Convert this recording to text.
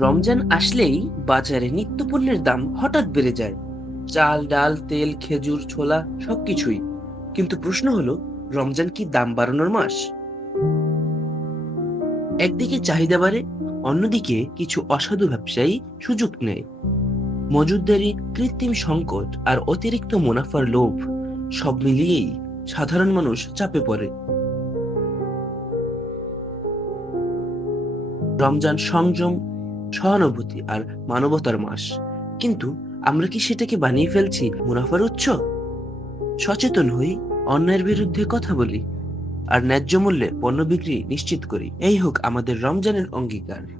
রমজান আসলেই বাজারে নিত্যপণ্যের দাম হঠাৎ বেড়ে যায়। চাল, ডাল, তেল, খেজুর, ছোলা সবকিছুই। কিন্তু প্রশ্ন হলো, রমজান কি দাম বাড়ানোর মাস? একদিকে চাহিদা বাড়ে, অন্যদিকে কিছু অসাধু ব্যবসায়ী সুযোগ নেয়। মজুতদারি, কৃত্রিম সংকট আর অতিরিক্ত মুনাফার লোভ, সব মিলিয়েই সাধারণ মানুষ চাপে পড়ে। রমজান সংযম, সহানুভূতি আর মানবতার মাস। কিন্তু আমরা কি সেটাকে বানিয়ে ফেলছি মুনাফার উৎস? সচেতন হই, অন্যায়ের বিরুদ্ধে কথা বলি, আর ন্যায্য মূল্যে পণ্য বিক্রি নিশ্চিত করি। এই হোক আমাদের রমজানের অঙ্গীকার।